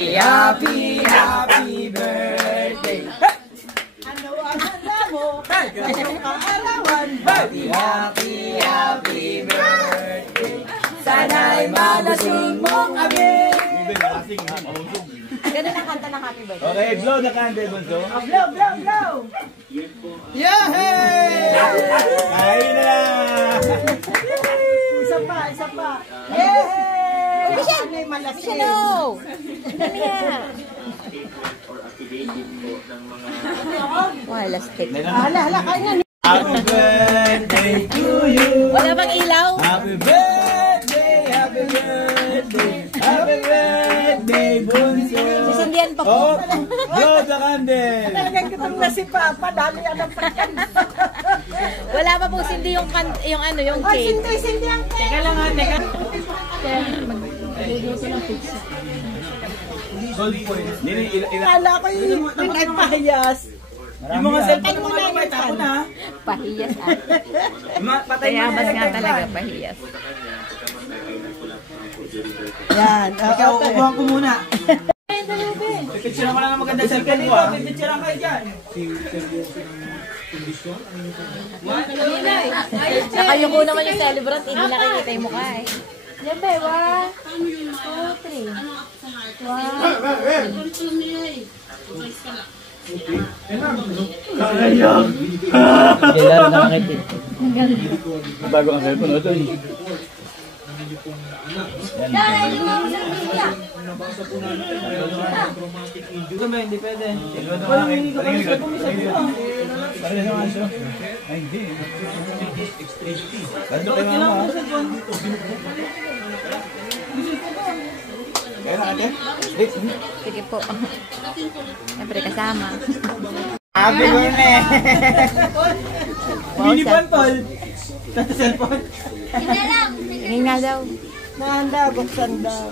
Happy, happy birthday! Ano ang handa mo? Ngayong kaarawan. Happy, happy, happy birthday! Sana'y malasing mong amin! Ganun ang kanta ng happy birthday. Okay, blow the candle, Bunso. Blow, blow, blow! Yay! Kain na lang! Isa pa, isa pa. Yay! Michelle! Ano yung malasing? Michelle, no! Damiya! Wala, stick. Hala, hala, kain na. Happy birthday to you! Wala bang ilaw? Happy birthday! Happy birthday! Happy birthday, Bunso! Sisindihan pa po. Oh, blow the candle! Talagang kitang nasipa, padali yan ang pagkan. Wala pa pong sindi yung ano, yung Oh, cake. sindi, sindi ang cake. Teka lang ha, teka. Kala ko yung nagpahiyas. Yung mga cellphone mo nga naman, tapo na. Pahiyas Patay mo Kaya na nga yan. talaga, pahiyas. Yan. Ikaw, ubuhan ko muna. Pipicturean ko lang ng maganda cellphone ko ha. Pipicturean kayo dyan. Nakayuko naman yung celebrant, hindi nakikita yung mukha eh. Yan ba, 1, 2, 3. 1. Kailan nakakit eh. Bago ang cellphone, ito eh. Ito ba, hindi pwede. Walang hindi ka pala sa pumisap. Parang naman siya. Ay, hindi. Lando kay mama. Kaya na ate? Sige po. Siyempre kasama. Happy birthday! Mini pantol. Sa cellphone. Hindi nga daw. Nahanda, buksan daw.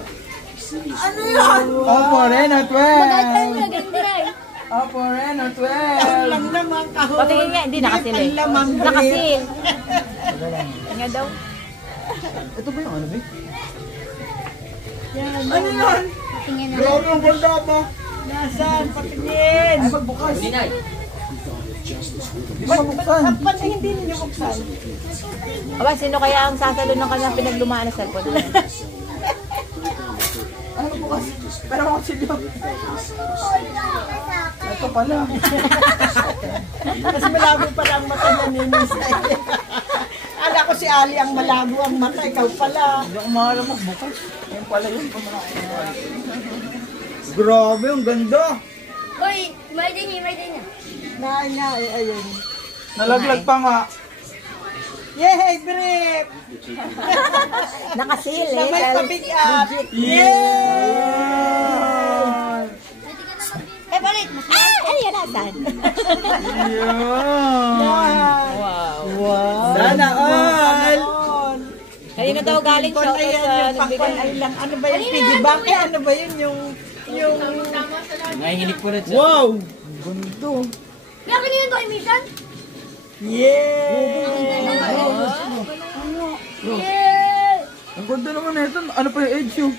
Ano yun? Opo, Reno 12. Opo, Reno 12. Lang naman kahon. Patingin nga, hindi nakasil eh. Nakasil. Hindi nga daw. Ito ba yung ano ba? Ano yun? Grabe ang ganda pa. Nasaan? Patingin. Ay, magbukas. Ba't hindi ninyo buksan? Aba, sino kaya ang sasalo ng kanyang pinaglumaan na cellphone? Ano bukas? Pero ako silyo. Ito pala. Kasi malabo pala ang mata na ninis. Ala ko si Ali ang malabo ang mata. Ikaw pala. Hindi ako mahala magbukas. Yan pala yun. Grabe, ang ganda. Uy, may din niya. Ayun. Nalaglag pa nga. Yay, Brip! Nakasil Na eh. may pabigat. Yeah! Eh, balik. Ano yan nasan? Yeah! Wow. Sana all! Kanina daw galing siya Ayan, sa yung nagbigay. pakwan, ay lang. Ano ba yung piggy bank? Eh, ano ba yun? Yung... Nahihinig po rin siya. Wow! Gundo. Kaya kanina to, Mission? Yeah! Ang ganda naman na ito. Ano pa yung edge yun?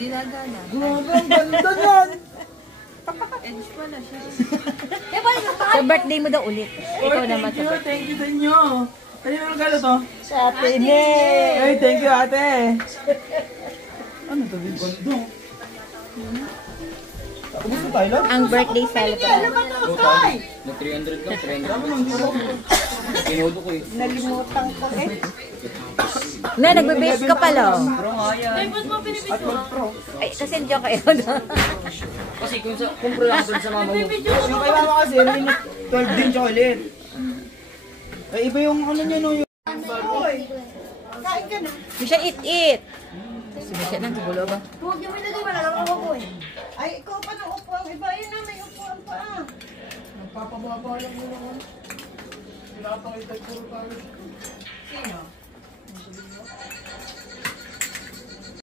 Ginagana. Grabe, ang ganda niyan! Eh, balik. Sa birthday mo daw ulit. Ikaw naman sa birthday. Thank you sa inyo. Kanina regalo to? Sa atin eh! Ay, thank you ate. Ano to? Ganda. Ubus na tayo lang? Ang birthday celebrant. Na 300 ka, 300. Kinudo ko eh. Nalimutan ko eh. Na, nagbe-base ka pala. Pro nga yan. At 12 Pro. Ay, kasi joke kayo. Kasi kung pro lang sa mama mo. Yung kay mama kasi, 12 din chocolate. Ay, iba yung ano niya no. Uy! Kain ka na. Misha, eat. Si Misha nang gulo ba? Huwag niyo may malalaman ko eh. Ay, ikaw pa ng upuan. Iba yun na, may upuan pa. Nagpapababa lang mo naman. Pinapakita ko tayo. Sino?